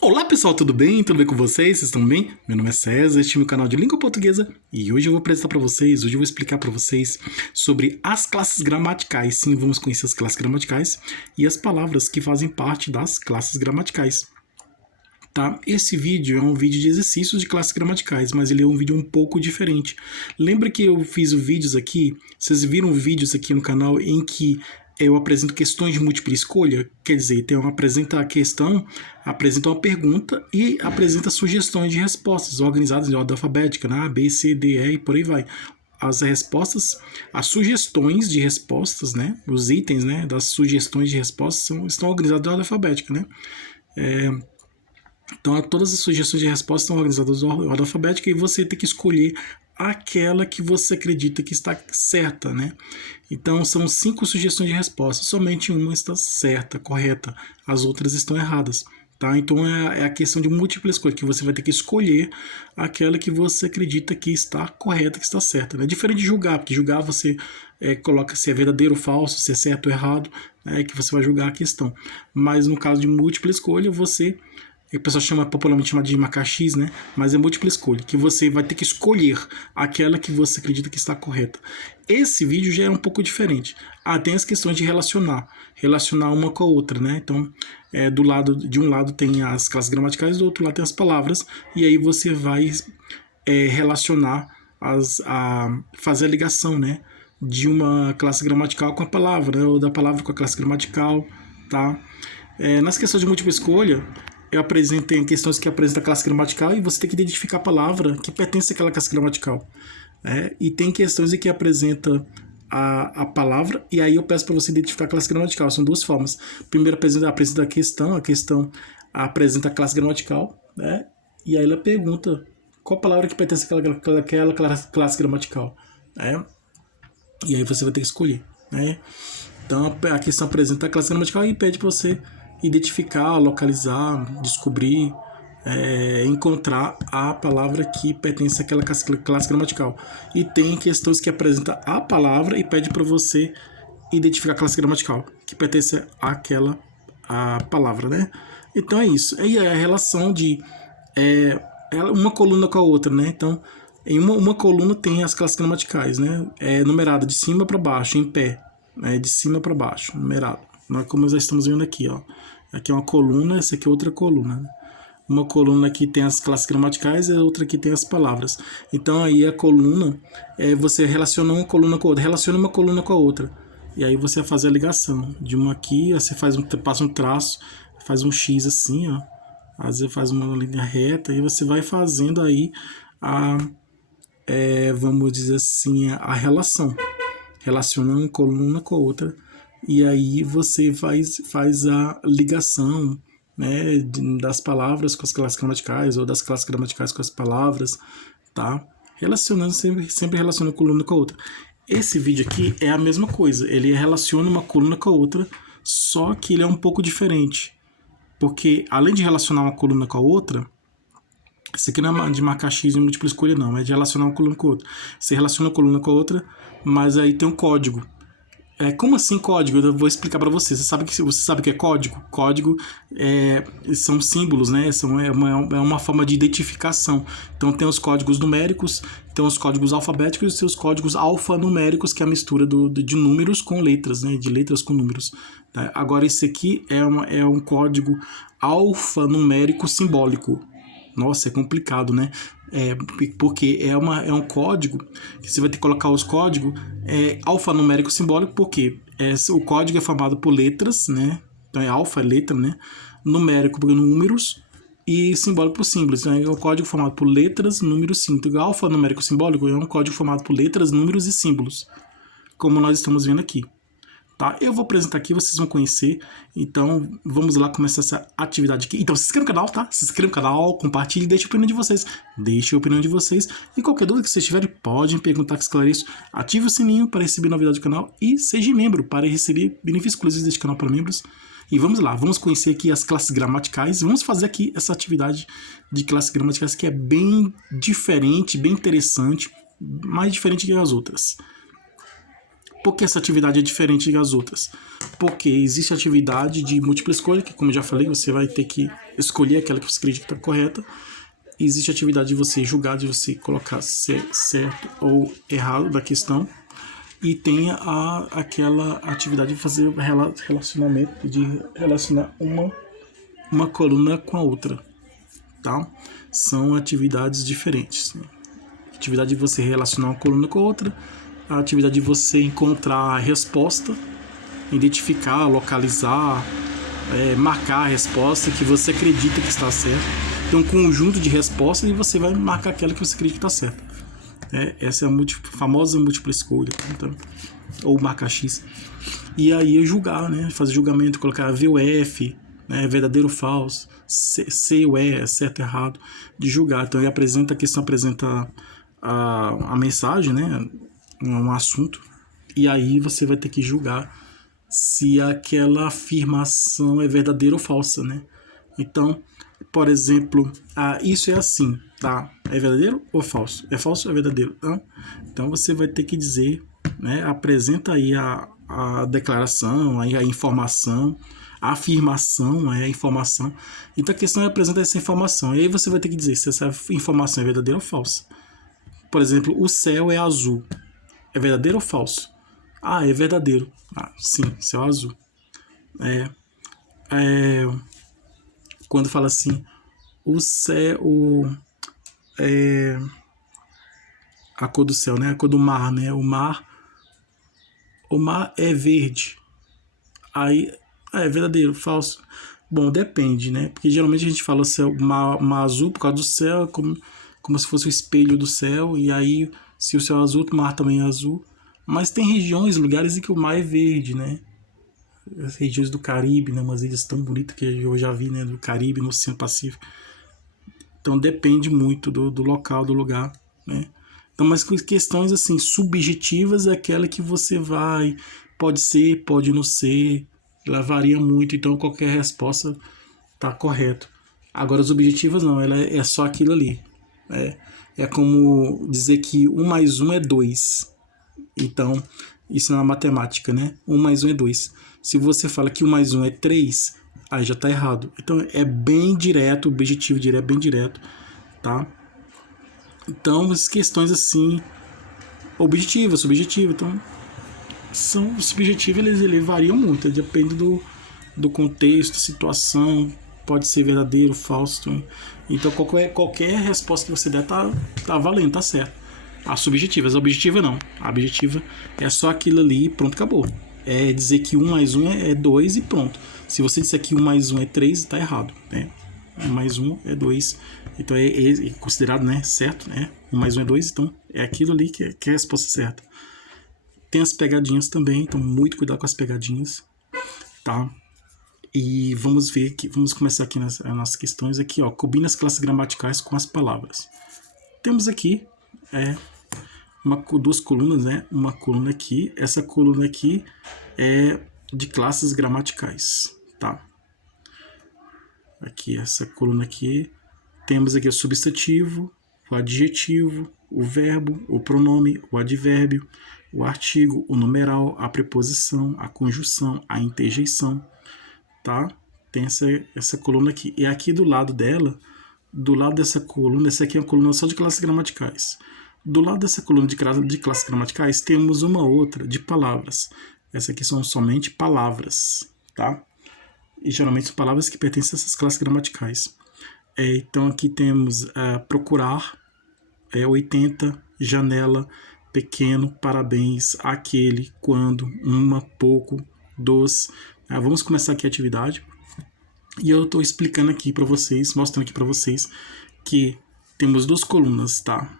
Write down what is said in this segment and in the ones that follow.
Olá pessoal, tudo bem? Tudo bem com vocês? Vocês estão bem? Meu nome é César, este é o meu canal de língua portuguesa e hoje eu vou apresentar para vocês, hoje eu vou explicar para vocês sobre as classes gramaticais. Sim, vamos conhecer as classes gramaticais e as palavras que fazem parte das classes gramaticais. Tá? Esse vídeo é um vídeo de exercícios de classes gramaticais, mas ele é um vídeo um pouco diferente. Lembra que eu fiz vídeos aqui, vocês viram vídeos aqui no canal em que eu apresento questões de múltipla escolha? Quer dizer, apresenta a questão, apresenta uma pergunta e apresenta sugestões de respostas organizadas em ordem alfabética, né? A, B, C, D, E e por aí vai. As respostas, as sugestões de respostas, né? Os itens, né? Das sugestões de respostas estão organizados em ordem alfabética, né? Então, todas as sugestões de resposta estão organizadas em ordem alfabética e você tem que escolher aquela que você acredita que está certa, né? Então, são 5 sugestões de resposta, somente uma está certa, correta, as outras estão erradas. Tá? Então, é a questão de múltipla escolha, que você vai ter que escolher aquela que você acredita que está correta, que está certa. Né? Diferente de julgar, porque julgar você coloca se é verdadeiro ou falso, se é certo ou errado, que você vai julgar a questão. Mas no caso de múltipla escolha, o pessoal popularmente chama de marcar X, né? Mas é múltipla escolha, que você vai ter que escolher aquela que você acredita que está correta. Esse vídeo já é um pouco diferente. Tem as questões de relacionar uma com a outra, né? Então, de um lado tem as classes gramaticais, do outro lado tem as palavras, e aí você vai relacionar, fazer a ligação, né? De uma classe gramatical com a palavra, né? Ou da palavra com a classe gramatical, tá? Nas questões de múltipla escolha, eu apresentei questões que apresentam a classe gramatical e você tem que identificar a palavra que pertence àquela classe gramatical. E tem questões em que apresenta a palavra e aí eu peço para você identificar a classe gramatical. São duas formas. Primeiro apresenta a questão apresenta a classe gramatical, né? E aí ela pergunta qual palavra que pertence àquela classe gramatical. Né? E aí você vai ter que escolher. Né? Então a questão apresenta a classe gramatical e pede para você identificar, localizar, descobrir, encontrar a palavra que pertence àquela classe gramatical. E tem questões que apresenta a palavra e pede para você identificar a classe gramatical que pertence àquela palavra, né? Então é isso. E é a relação de uma coluna com a outra, né? Então, em uma coluna tem as classes gramaticais, né? Numerada de cima para baixo, em pé, de cima para baixo, numerado. Como já estamos vendo aqui, ó. Aqui é uma coluna, essa aqui é outra coluna. Né? Uma coluna aqui tem as classes gramaticais e a outra aqui tem as palavras. Então aí a coluna, você relaciona uma coluna com a outra, relaciona uma coluna com a outra. E aí você vai fazer a ligação de uma aqui, você passa um traço, faz um X assim, ó. Às vezes faz uma linha reta e você vai fazendo aí vamos dizer assim, a relação. Relaciona uma coluna com a outra. E aí você faz a ligação, né, das palavras com as classes gramaticais ou das classes gramaticais com as palavras, tá? Relacionando, sempre relaciona uma coluna com a outra. Esse vídeo aqui é a mesma coisa, ele relaciona uma coluna com a outra, só que ele é um pouco diferente. Porque além de relacionar uma coluna com a outra, isso aqui não é de marcar X em múltipla escolha não, é de relacionar uma coluna com a outra. Você relaciona uma coluna com a outra, mas aí tem um código. Como assim código? Eu vou explicar para você. Você sabe o que é código? Código são símbolos, né? É uma forma de identificação. Então tem os códigos numéricos, tem os códigos alfabéticos e os códigos alfanuméricos, que é a mistura de números com letras, né? De letras com números. Tá? Agora esse aqui é um código alfanumérico simbólico. Nossa, é complicado, né? Porque é um código que você vai ter que colocar os códigos alfanumérico simbólico, porque o código é formado por letras, né? Então é alfa, é letra, né? Numérico por números e simbólico por símbolos. Então é um código formado por letras, números, símbolos. Então, alfanumérico simbólico é um código formado por letras, números e símbolos, como nós estamos vendo aqui. Tá? Eu vou apresentar aqui, vocês vão conhecer. Então, vamos lá começar essa atividade aqui. Então, se inscreva no canal, tá? Se inscreva no canal, compartilhe, deixe a opinião de vocês. Deixe a opinião de vocês. E qualquer dúvida que vocês tiverem, podem perguntar que esclareço. Ative o sininho para receber novidades do canal e seja membro para receber benefícios exclusivos deste canal para membros. E vamos lá, vamos conhecer aqui as classes gramaticais. Vamos fazer aqui essa atividade de classes gramaticais que é bem diferente, bem interessante, mais diferente que as outras. Por que essa atividade é diferente das outras? Porque existe a atividade de múltipla escolha, que como eu já falei, você vai ter que escolher aquela que você acredita que está correta. Existe a atividade de você julgar, de você colocar certo ou errado da questão. E tem aquela atividade de fazer relacionamento, de relacionar uma coluna com a outra, tá? São atividades diferentes, né? A atividade de você relacionar uma coluna com a outra, a atividade de você encontrar a resposta, identificar, localizar, marcar a resposta que você acredita que está certa. Tem um conjunto de respostas e você vai marcar aquela que você acredita que está certa. Essa é a famosa múltipla escolha, então, ou marcar X. E aí julgar, né? Fazer julgamento, colocar V ou F, né? Verdadeiro ou falso, C ou E, certo ou errado, de julgar. Então ele apresenta, a questão apresenta a mensagem, né? Um assunto, e aí você vai ter que julgar se aquela afirmação é verdadeira ou falsa, né? Então, por exemplo, isso é assim, tá? É verdadeiro ou falso? É falso ou é verdadeiro? Então você vai ter que dizer, né? Apresenta aí a declaração, aí a informação, a afirmação, a informação. Então a questão é apresentar essa informação. E aí você vai ter que dizer se essa informação é verdadeira ou falsa. Por exemplo, o céu é azul. É verdadeiro ou falso? É verdadeiro. Sim, céu azul. Quando fala assim, o céu, a cor do céu, né? A cor do mar, né? O mar é verde. Aí, é verdadeiro, falso? Bom, depende, né? Porque geralmente a gente fala céu, mar azul por causa do céu, como se fosse o espelho do céu, e aí, se o céu é azul, o mar também é azul. Mas tem regiões, lugares em que o mar é verde, né? As regiões do Caribe, né? Umas ilhas tão bonitas que eu já vi, né? Do Caribe, no Oceano Pacífico. Então depende muito do local, do lugar, né? Então, mas questões assim, subjetivas é aquela que você pode ser, pode não ser, ela varia muito, então qualquer resposta tá correto. Agora as objetivas não, ela é só aquilo ali. É como dizer que 1 mais 1 é 2. Então, isso na matemática, né? 1 mais 1 é 2. Se você fala que 1 mais 1 é 3, aí já tá errado. Então, é bem direto, o objetivo direto é bem direto, tá? Então, as questões assim, objetiva, subjetiva, então, são subjetivas, eles variam muito, depende do contexto, situação, pode ser verdadeiro, falso. Então, qualquer resposta que você der tá valendo, tá certo. As subjetivas, a objetiva não. A objetiva é só aquilo ali e pronto, acabou. É dizer que 1 mais 1 é 2 e pronto. Se você disser que 1 mais 1 é 3, tá errado, né? 1 mais 1 é 2. Então é considerado, né, certo, né? 1 mais 1 é 2, então é aquilo ali que é a resposta certa. Tem as pegadinhas também, então muito cuidado com as pegadinhas, tá? E vamos ver aqui, vamos começar aqui nas nossas questões aqui, ó. Combina as classes gramaticais com as palavras. Temos aqui duas colunas, né? Uma coluna aqui, essa coluna aqui é de classes gramaticais, tá? Aqui, essa coluna aqui, temos aqui o substantivo, o adjetivo, o verbo, o pronome, o advérbio, o artigo, o numeral, a preposição, a conjunção, a interjeição, tá? Tem essa coluna aqui. E aqui do lado dela, do lado dessa coluna, essa aqui é uma coluna só de classes gramaticais. Do lado dessa coluna de classes gramaticais, temos uma outra de palavras. Essa aqui são somente palavras, tá? E geralmente são palavras que pertencem a essas classes gramaticais. Então aqui temos procurar, 80, janela, pequeno, parabéns, aquele, quando, uma, pouco, dos. Vamos começar aqui a atividade. E eu estou explicando aqui para vocês, mostrando aqui para vocês que temos duas colunas, tá?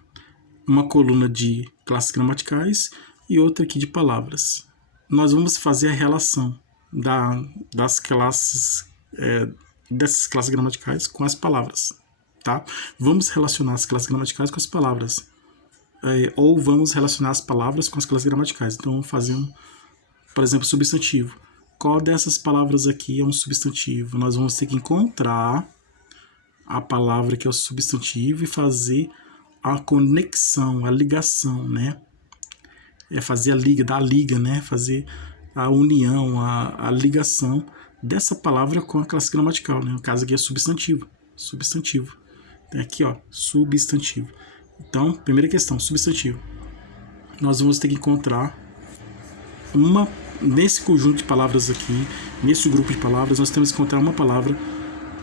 Uma coluna de classes gramaticais e outra aqui de palavras. Nós vamos fazer a relação das classes, dessas classes gramaticais com as palavras, tá? Vamos relacionar as classes gramaticais com as palavras, ou vamos relacionar as palavras com as classes gramaticais. Então, vamos fazer por exemplo, substantivo. Qual dessas palavras aqui é um substantivo? Nós vamos ter que encontrar a palavra que é o substantivo e fazer a conexão, a ligação, né? é fazer a liga, dar a liga, né? Fazer a união, a ligação dessa palavra com a classe gramatical, né? No caso aqui é substantivo. Substantivo. Tem aqui, ó, substantivo. Então, primeira questão, substantivo. Nós vamos ter que encontrar nesse conjunto de palavras aqui, nesse grupo de palavras, nós temos que encontrar uma palavra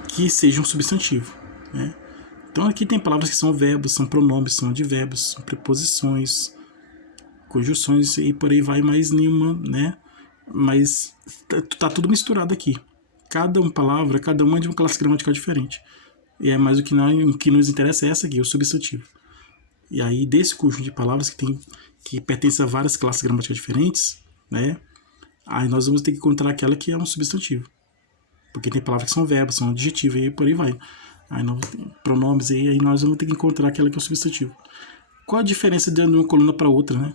que seja um substantivo, né? Então aqui tem palavras que são verbos, são pronomes, são advérbios, são preposições, conjunções e por aí vai, mais nenhuma, né? Mas tá tudo misturado aqui. Cada uma palavra, cada uma é de uma classe gramatical diferente. E é mais o que nos interessa é essa aqui, o substantivo. E aí desse conjunto de palavras que pertence a várias classes gramaticais diferentes, né? Aí nós vamos ter que encontrar aquela que é um substantivo. Porque tem palavras que são verbos, são adjetivos e por aí vai. Aí pronomes aí nós vamos ter que encontrar aquela que é o substantivo. Qual a diferença de uma coluna para outra, né?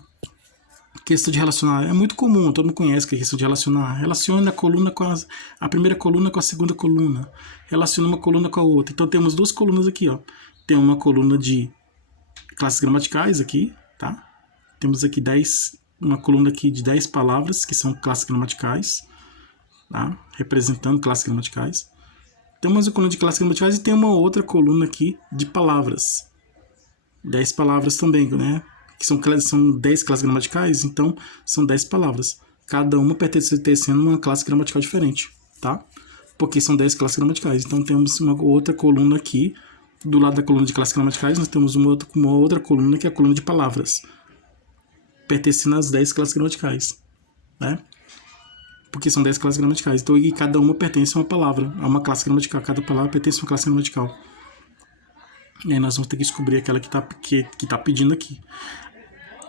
Questão de relacionar. É muito comum, todo mundo conhece que é questão de relacionar. Relaciona a coluna com a primeira coluna com a segunda coluna. Relaciona uma coluna com a outra. Então temos duas colunas aqui, ó. Tem uma coluna de classes gramaticais aqui, tá? Temos aqui uma coluna aqui de 10 palavras que são classes gramaticais, tá? Representando classes gramaticais. Temos uma coluna de classes gramaticais e tem uma outra coluna aqui de palavras. 10 palavras também, né? Que são 10 classes gramaticais, então são 10 palavras. Cada uma pertencendo a uma classe gramatical diferente, tá? Porque são 10 classes gramaticais. Então temos uma outra coluna aqui. Do lado da coluna de classes gramaticais, nós temos uma outra coluna que é a coluna de palavras, pertencendo às 10 classes gramaticais, né? Porque são 10 classes gramaticais. Então, e cada uma pertence a uma palavra, a uma classe gramatical. Cada palavra pertence a uma classe gramatical. E aí nós vamos ter que descobrir aquela que tá pedindo aqui.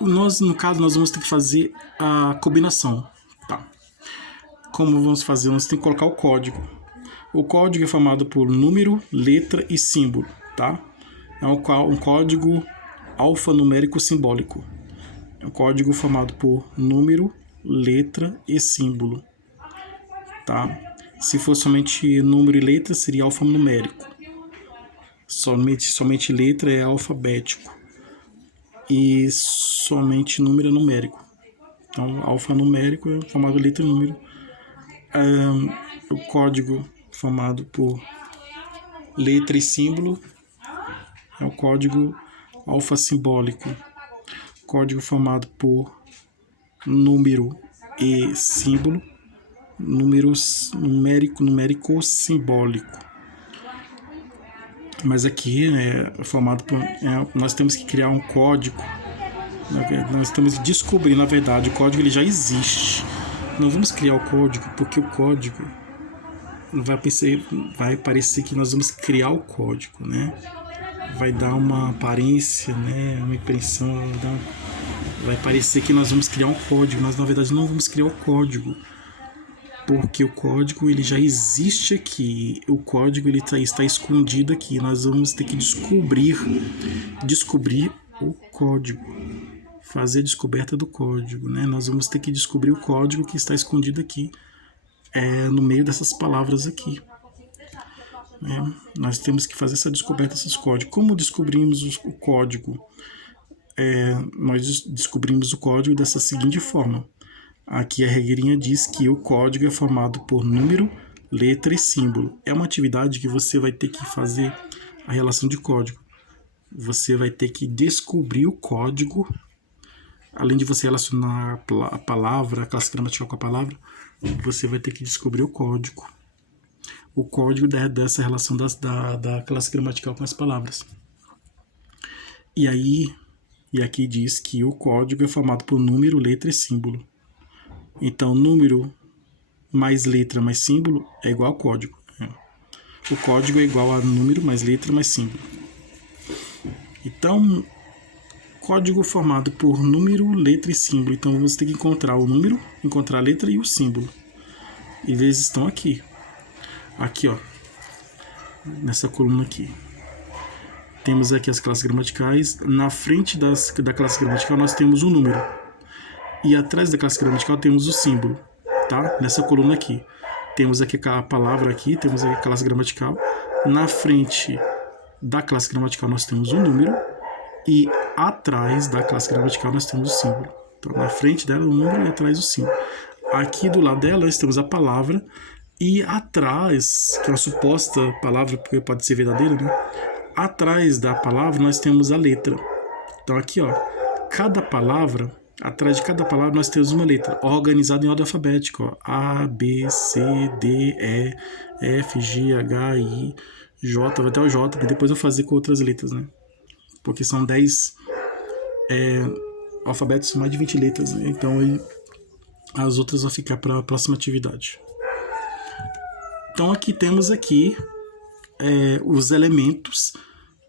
No caso, nós vamos ter que fazer a combinação, tá? Como vamos fazer? Nós temos que colocar o código. O código é formado por número, letra e símbolo, tá? É um código alfanumérico simbólico. É um código formado por número, letra e símbolo, tá? Se for somente número e letra, seria alfanumérico. Somente letra é alfabético. E somente número é numérico. Então, alfanumérico é formado por letra e número. O código formado por letra e símbolo é o código alfassimbólico. Código formado por número e símbolo, numérico simbólico. Mas aqui é formado por nós temos que criar um código. Nós temos que descobrir, na verdade, o código ele já existe. Não vamos criar o código porque o código vai parecer que nós vamos criar o código, né? Vai dar uma aparência, né? Uma impressão, vai parecer que nós vamos criar um código, mas na verdade não vamos criar o código, porque o código ele já existe aqui. O código ele está escondido aqui. Nós vamos ter que descobrir o código, fazer a descoberta do código, né? Nós vamos ter que descobrir o código que está escondido aqui. No meio dessas palavras aqui. Nós temos que fazer essa descoberta desses códigos. Como descobrimos o código? Nós descobrimos o código dessa seguinte forma. Aqui a regrinha diz que o código é formado por número, letra e símbolo. É uma atividade que você vai ter que fazer a relação de código. Você vai ter que descobrir o código. Além de você relacionar a palavra, a classe gramatical com a palavra, você vai ter que descobrir o código. O código dessa relação da classe gramatical com as palavras. E aqui diz que o código é formado por número, letra e símbolo. Então, número mais letra mais símbolo é igual a código. O código é igual a número mais letra mais símbolo. Então, código formado por número, letra e símbolo. Então, vamos ter que encontrar o número, encontrar a letra e o símbolo. E eles estão aqui. Aqui, ó. Nessa coluna aqui. Temos aqui as classes gramaticais. Na frente da classe gramatical nós temos o número. E atrás da classe gramatical temos o símbolo. Tá? Nessa coluna aqui. Temos aqui a palavra aqui. Temos aqui a classe gramatical. Na frente da classe gramatical nós temos o número. E atrás da classe gramatical nós temos o símbolo. Então, na frente dela o número e atrás o símbolo. Aqui do lado dela nós temos a palavra e atrás, que é uma suposta palavra, porque pode ser verdadeira, né? Atrás da palavra nós temos a letra. Então aqui, ó, cada palavra, atrás de cada palavra nós temos uma letra, organizada em ordem alfabética, ó. A, B, C, D, E, F, G, H, I, J, vai até o J, que depois eu vou fazer com outras letras, né? Porque são 10 alfabetos, são mais de 20 letras, né? Então as outras vão ficar para a próxima atividade. Então aqui temos os elementos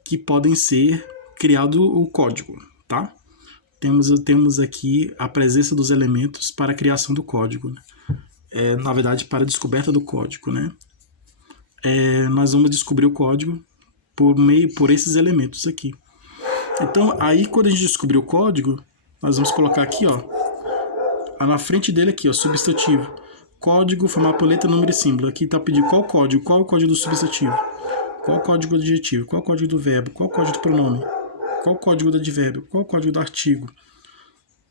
que podem ser criado o código, tá? Temos aqui a presença dos elementos para a criação do código, né? Na verdade, para a descoberta do código, né? Nós vamos descobrir o código por esses elementos aqui. Então, aí quando a gente descobrir o código, nós vamos colocar aqui, ó, na frente dele aqui, ó, substantivo. Código formado por letra, número e símbolo. Aqui está pedindo qual código, qual é o código do substantivo, qual é o código do adjetivo, qual é o código do verbo, qual é o código do pronome, qual é o código do advérbio, qual é o código do artigo,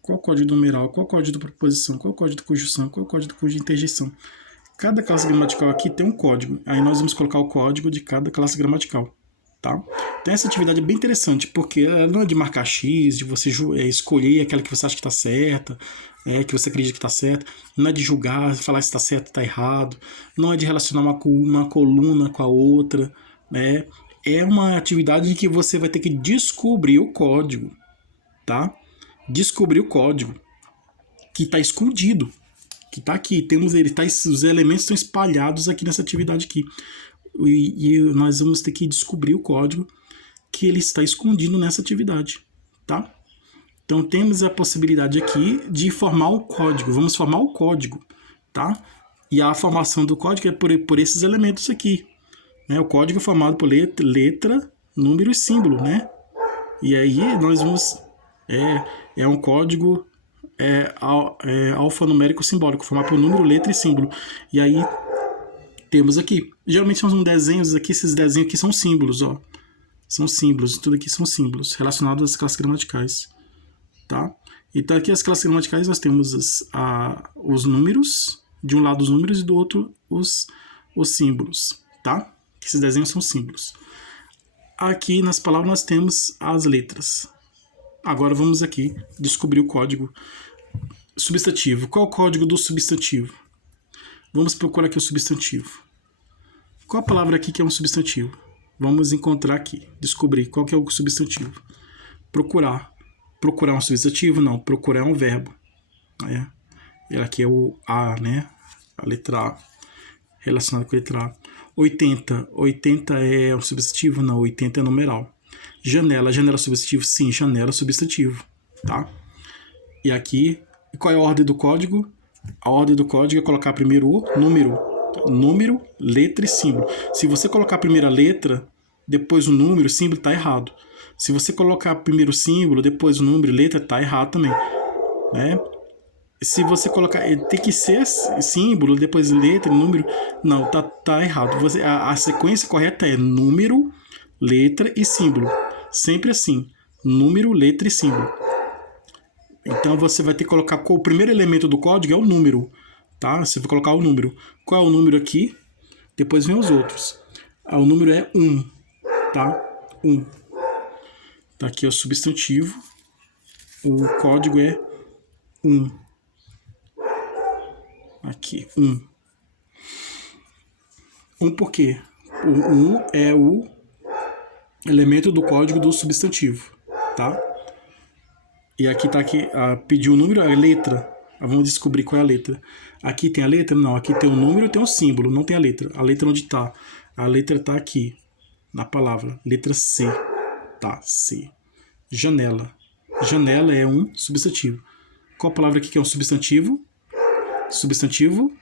qual é o código do numeral, qual é o código de proposição, qual é o código de conjunção, qual é o código de interjeição. Cada classe gramatical aqui tem um código. Aí nós vamos colocar o código de cada classe gramatical, tá? Então essa atividade é bem interessante, porque ela não é de marcar X, de você escolher aquela que você acha que está certa, que você acredita que está certa, não é de julgar, falar se está certo ou está errado, não é de relacionar uma coluna com a outra, né? É uma atividade em que você vai ter que descobrir o código, tá? Descobrir o código que está escondido, que está aqui, os elementos estão espalhados aqui nessa atividade aqui. E nós vamos ter que descobrir o código que ele está escondido nessa atividade, tá? Então temos a possibilidade aqui de formar o código. Vamos formar o código, tá? E a formação do código é por esses elementos aqui, né? O código é formado por letra, número e símbolo, né? E aí nós vamos um código alfanumérico simbólico, formado por número, letra e símbolo. E aí temos aqui, geralmente são desenhos aqui, esses desenhos aqui são símbolos, ó. São símbolos, tudo aqui são símbolos relacionados às classes gramaticais, tá? Então aqui as classes gramaticais nós temos os números, de um lado os números e do outro os símbolos, tá? Esses desenhos são símbolos. Aqui nas palavras nós temos as letras. Agora vamos aqui descobrir o código substantivo. Qual é o código do substantivo? Vamos procurar aqui o substantivo. Qual a palavra aqui que é um substantivo? Vamos encontrar aqui, descobrir qual que é o substantivo. Procurar. Procurar um substantivo? Não, procurar é um verbo. Aqui é o A, né? A letra A, relacionado com a letra A. 80. 80 é um substantivo? Não, 80 é numeral. Janela. Janela é substantivo? Sim, janela é substantivo, tá? E aqui, qual é a ordem do código? A ordem do código é colocar primeiro o número, letra e símbolo. Se você colocar a primeira letra, depois o número, símbolo, está errado. Se você colocar primeiro o símbolo, depois o número e letra, está errado também, né? Se você colocar, tem que ser símbolo, depois letra, número, não, tá errado. A sequência correta é número, letra e símbolo. Sempre assim, número, letra e símbolo. Então você vai ter que colocar o primeiro elemento do código é o número, tá? Você vai colocar o número. Qual é o número aqui? Depois vem os outros. O número é 1, tá? 1. Tá aqui o substantivo. O código é 1. Aqui, 1. 1 por quê? O 1 é o elemento do código do substantivo, tá? E aqui tá aqui, pediu o número, a letra. Vamos descobrir qual é a letra. Aqui tem a letra? Não, aqui tem o número e tem o símbolo, não tem a letra. A letra onde tá? A letra tá aqui, na palavra. Letra C, tá? C. Janela. Janela é um substantivo. Qual a palavra aqui que é um substantivo? Substantivo.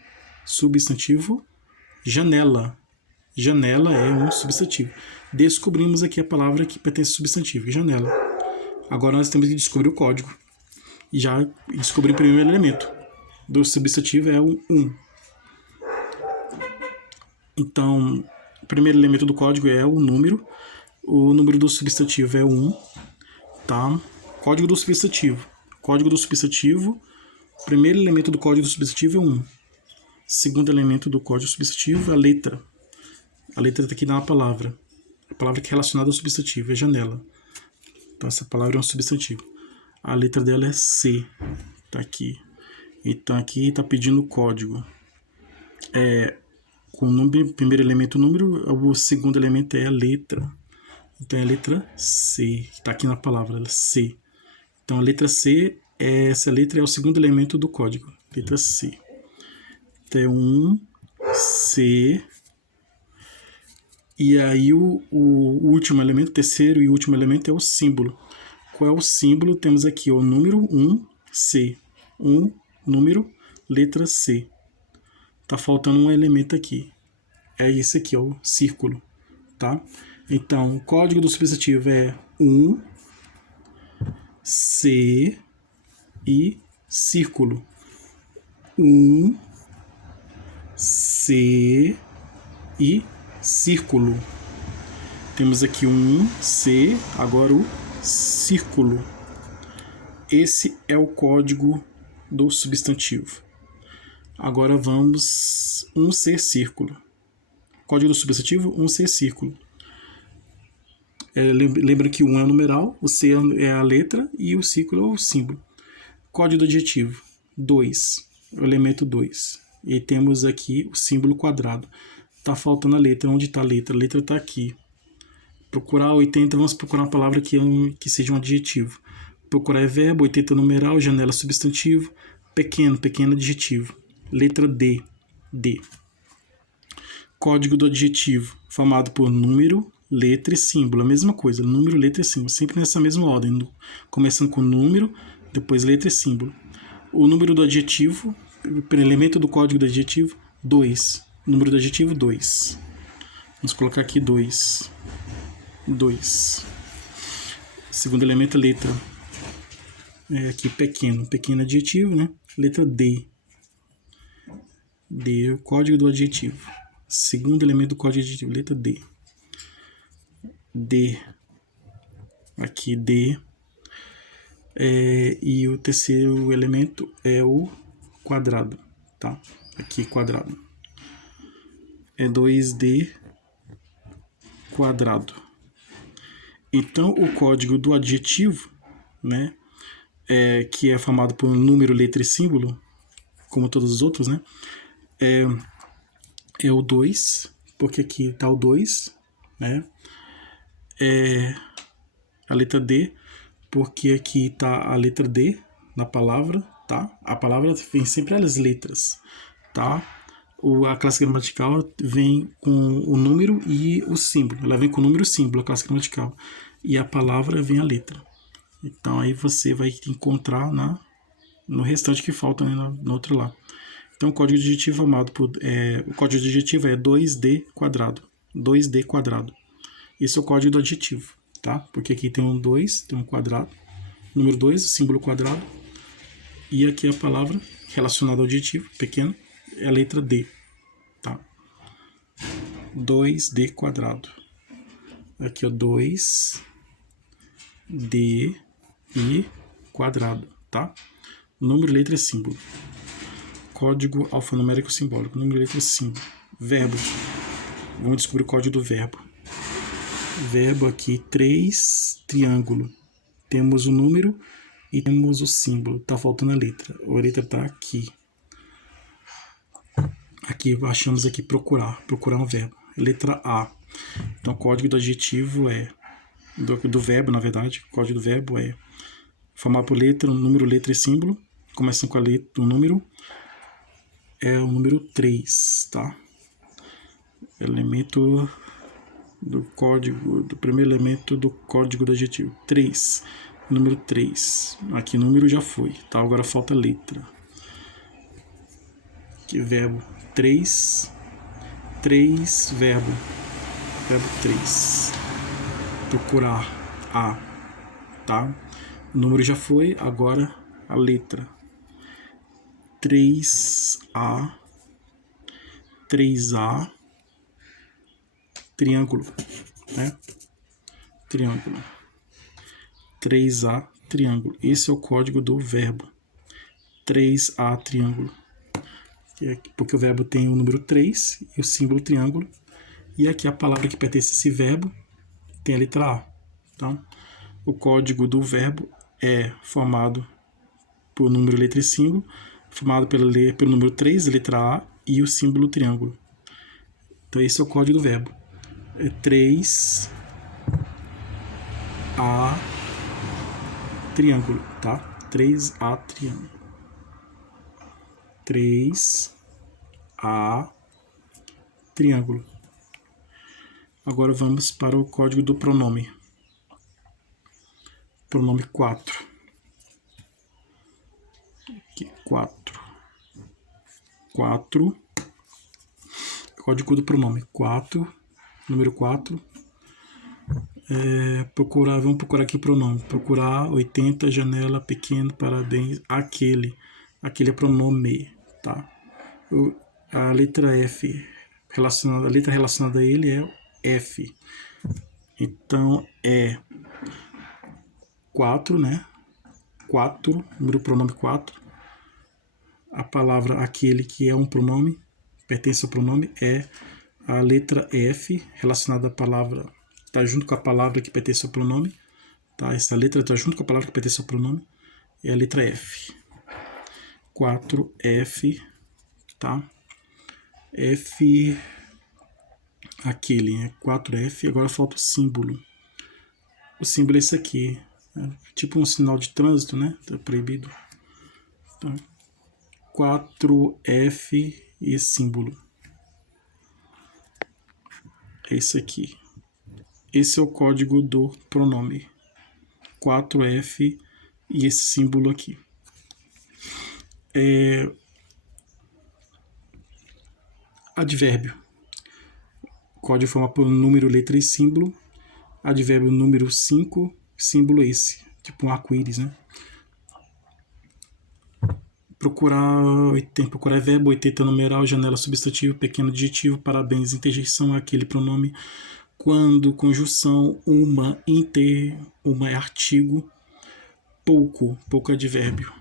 Janela. Janela é um substantivo. Descobrimos aqui a palavra que pertence ao substantivo, janela. Agora nós temos que descobrir o código. E já descobrir o primeiro elemento do substantivo é o 1. Então, o primeiro elemento do código é o número. O número do substantivo é 1. Tá? Código do substantivo. Código do substantivo. Primeiro elemento do código do substantivo é 1. Segundo elemento do código substantivo é a letra. A letra está aqui na palavra. A palavra que é relacionada ao substantivo é janela. Então, essa palavra é um substantivo. A letra dela é C. Está aqui. Então, aqui está pedindo o código. Com o número, primeiro elemento o número, o segundo elemento é a letra. Então, é a letra C. Está aqui na palavra, C. Então, a letra C, essa letra é o segundo elemento do código. Letra C. Então, é 1, C... E aí o último elemento, terceiro e último elemento é o símbolo. Qual é o símbolo? Temos aqui o número 1, C. 1, número, letra C. Tá faltando um elemento aqui. É esse aqui, ó, o círculo. Tá? Então, o código do substantivo é 1, C e círculo. 1, C e círculo. Temos aqui um C, agora o círculo. Esse é o código do substantivo. Agora vamos 1C círculo. Código do substantivo, 1C círculo. Lembra que o 1 é o numeral, o C é a letra e o círculo é o símbolo. Código do adjetivo, 2, o elemento 2. E temos aqui o símbolo quadrado. Tá faltando a letra. Onde está a letra? A letra está aqui. Procurar 80, vamos procurar uma palavra que seja um adjetivo. Procurar é verbo, 80 numeral, janela substantivo, pequeno, pequeno adjetivo. Letra D. D. Código do adjetivo, formado por número, letra e símbolo. A mesma coisa, número, letra e símbolo. Sempre nessa mesma ordem. Começando com número, depois letra e símbolo. O número do adjetivo, o elemento do código do adjetivo, 2. Número do adjetivo, 2. Vamos colocar aqui 2. 2. Segundo elemento, letra. Aqui pequeno. Pequeno adjetivo, né? Letra D. D, o código do adjetivo. Segundo elemento do código do adjetivo, letra D. D. Aqui D. E o terceiro elemento é o quadrado, tá? Aqui quadrado. É 2D quadrado. Então, o código do adjetivo, né, que é formado por número, letra e símbolo, como todos os outros, né, é o 2, porque aqui está o 2, né, a letra D, porque aqui está a letra D na palavra, tá? A palavra vem sempre as letras, tá? A classe gramatical vem com o número e o símbolo. Ela vem com o número e o símbolo, a classe gramatical. E a palavra vem a letra. Então, aí você vai encontrar no restante que falta, né, no outro lá. Então, o código adjetivo formado por... o código adjetivo é 2D quadrado. 2D quadrado. Esse é o código do adjetivo, tá? Porque aqui tem um 2, tem um quadrado. Número 2, símbolo quadrado. E aqui a palavra relacionada ao adjetivo, pequeno, é a letra D, tá? 2D quadrado. Aqui, ó, 2D e quadrado, tá? Número, letra e símbolo. Código alfanumérico simbólico. Número, letra e símbolo. Verbo. Vamos descobrir o código do verbo. Verbo aqui, 3, triângulo. Temos o número e temos o símbolo. Tá faltando a letra. A letra tá aqui. Aqui, achamos aqui procurar um verbo. Letra A. Então, o código do adjetivo é... Do verbo, na verdade. O código do verbo é formado por letra, número, letra e símbolo. Começando com a letra, o número. É o número 3, tá? Elemento do código... Do primeiro elemento do código do adjetivo. 3. Número 3. Aqui, número já foi, tá? Agora falta letra. Aqui, verbo 3, verbo 3. Procurar A, tá? O número já foi, agora a letra. 3A, triângulo, né? Triângulo. 3A, triângulo. Esse é o código do verbo. 3A triângulo. Porque o verbo tem o número 3 e o símbolo triângulo. E aqui a palavra que pertence a esse verbo tem a letra A. Então, o código do verbo é formado por número, letra e símbolo, formado pelo número 3, letra A, e o símbolo triângulo. Então, esse é o código do verbo. É 3A triângulo, tá? 3A triângulo. 3A triângulo. Agora vamos para o código do pronome. Pronome 4. Aqui, 4. 4. Código do pronome 4. Número 4. Vamos procurar aqui o pronome. Procurar 80, janela, pequeno, parabéns, aquele. Aquele é pronome, tá? A letra F, a letra relacionada a ele é F. Então, é 4, né? 4, número pronome 4. A palavra aquele, que é um pronome, pertence ao pronome, é a letra F, relacionada à palavra, está junto com a palavra que pertence ao pronome, tá? Essa letra está junto com a palavra que pertence ao pronome, é a letra F. 4F, tá? F, aquele, é 4F. Agora falta o símbolo. O símbolo é esse aqui, tipo um sinal de trânsito, né? Tá proibido. Então, 4F e símbolo. É esse aqui. Esse é o código do pronome. 4F e esse símbolo aqui. Advérbio. Código formado por número, letra e símbolo. Advérbio número 5, símbolo esse, tipo um arco-íris, né? Procurar verbo, 80 numeral, janela substantivo, pequeno adjetivo, parabéns, interjeição, aquele pronome, quando, conjunção, uma é artigo, pouco advérbio.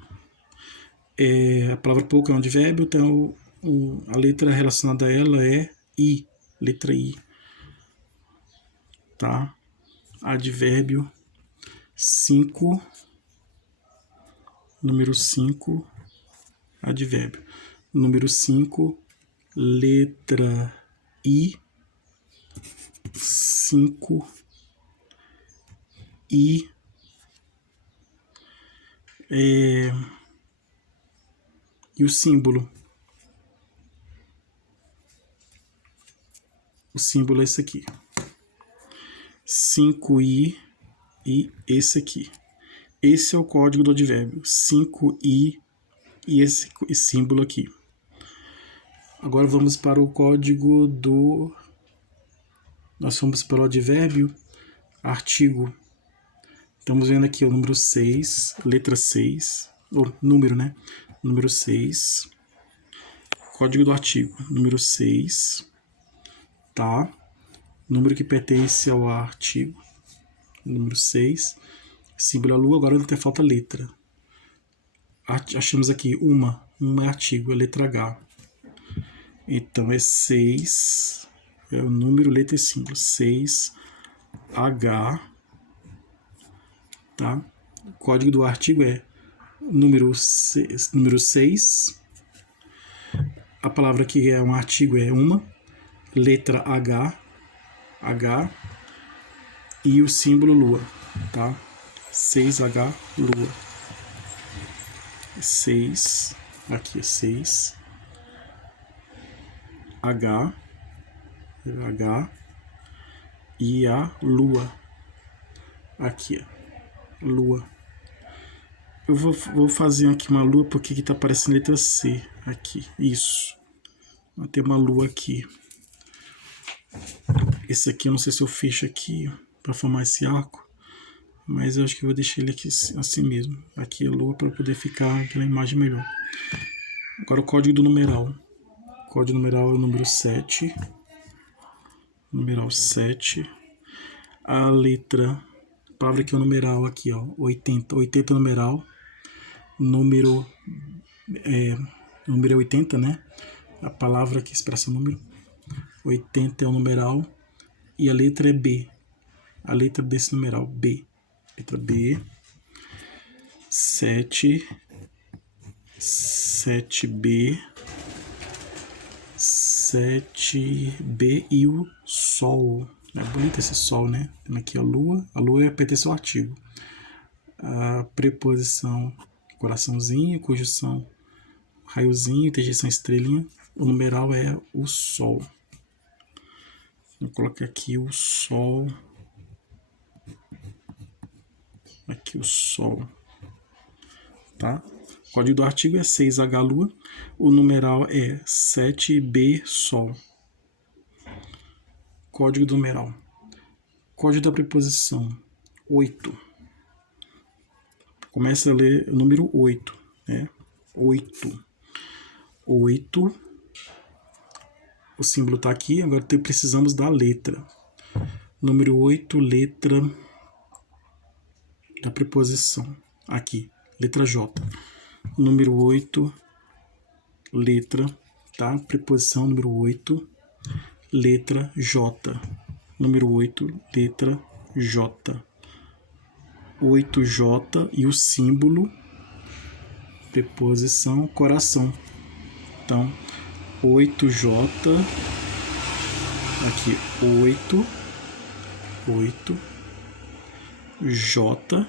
A palavra pouco é um advérbio, então a letra relacionada a ela é I, letra I, tá? Advérbio 5, número 5, advérbio. Número 5, letra I, 5, I, e o símbolo. O símbolo é esse aqui. 5i e esse aqui. Esse é o código do advérbio. 5i e esse símbolo aqui. Agora vamos para o código do... Nós vamos para o advérbio artigo. Estamos vendo aqui o número 6, letra 6, ou número, né? Número 6. Código do artigo, número 6, tá? Número que pertence ao artigo, número 6. Símbolo a lua, agora até falta letra. Achamos aqui uma é artigo, é letra H. Então é 6, é o número, letra e símbolo. 6H, tá? O código do artigo é número 6. A palavra que é um artigo é uma, letra H, e o símbolo lua, tá? 6H, lua. 6, aqui é 6, H e a lua, aqui, lua. Eu vou fazer aqui uma lua porque aqui tá aparecendo letra C, aqui, isso. Vai ter uma lua aqui. Esse aqui eu não sei se eu fecho aqui para formar esse arco, mas eu acho que eu vou deixar ele aqui assim mesmo. Aqui é lua para poder ficar aquela imagem melhor. Agora o código do numeral. O código numeral é o número 7. Numeral 7. A letra palavra aqui é o numeral aqui, ó, 80. 80 numeral. Número é 80, né? A palavra que expressa o número. 80 é o numeral. E a letra é B. A letra desse numeral, B. Letra B. 7B. 7B e o Sol. É bonito esse Sol, né? Tem aqui a Lua. A Lua pertence ao artigo. A preposição, coraçãozinho, conjunção, raiozinho, interjeição, estrelinha. O numeral é o Sol. Vou colocar aqui o Sol. Aqui o Sol. Tá? O código do artigo é 6H Lua. O numeral é 7B Sol. Código do numeral. Código da preposição 8. Começa a ler o número 8, né? 8. 8. O símbolo está aqui, agora precisamos da letra. Número 8, letra da preposição. Aqui, letra J. Número 8, letra, tá? Preposição número 8, letra J. Número 8, letra J. 8J e o símbolo, preposição, coração. Então, 8J, aqui, 8, J,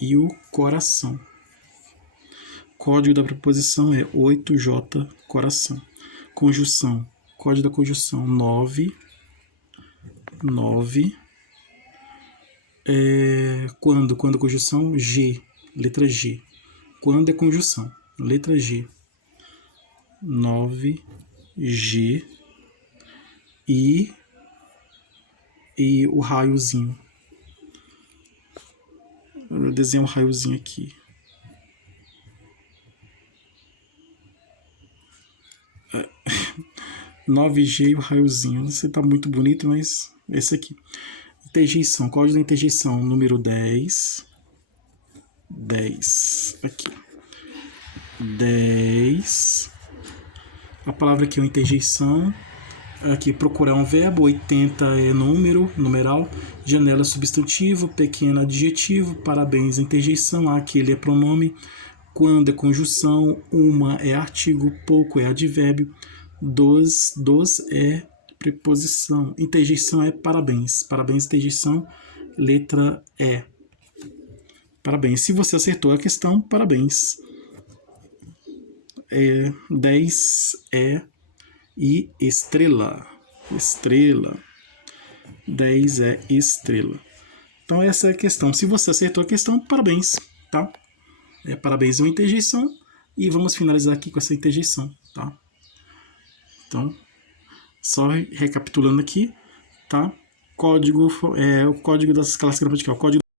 e o coração. Código da preposição é 8J, coração. Conjunção, código da conjunção 9. Quando a conjunção G, letra G. Quando é conjunção, letra G. 9G e o raiozinho. Eu desenho um raiozinho aqui. É. 9G e o raiozinho. Não sei se tá muito bonito, mas esse aqui. Interjeição, código da interjeição, número 10. 10, aqui. 10. A palavra aqui é uma interjeição. Aqui, procurar um verbo. 80 é número, numeral. Janela, substantivo. Pequeno, adjetivo. Parabéns, interjeição. Aquele é pronome. Quando é conjunção. Uma é artigo. Pouco é advérbio. Dos é preposição. Interjeição é parabéns. Parabéns, interjeição. Letra E. Parabéns. Se você acertou a questão, parabéns. 10 é e estrela. Estrela. 10 é estrela. Então essa é a questão. Se você acertou a questão, parabéns, tá? Parabéns é uma interjeição. E vamos finalizar aqui com essa interjeição, tá? Então, só recapitulando aqui, tá? O código das classes gramaticais.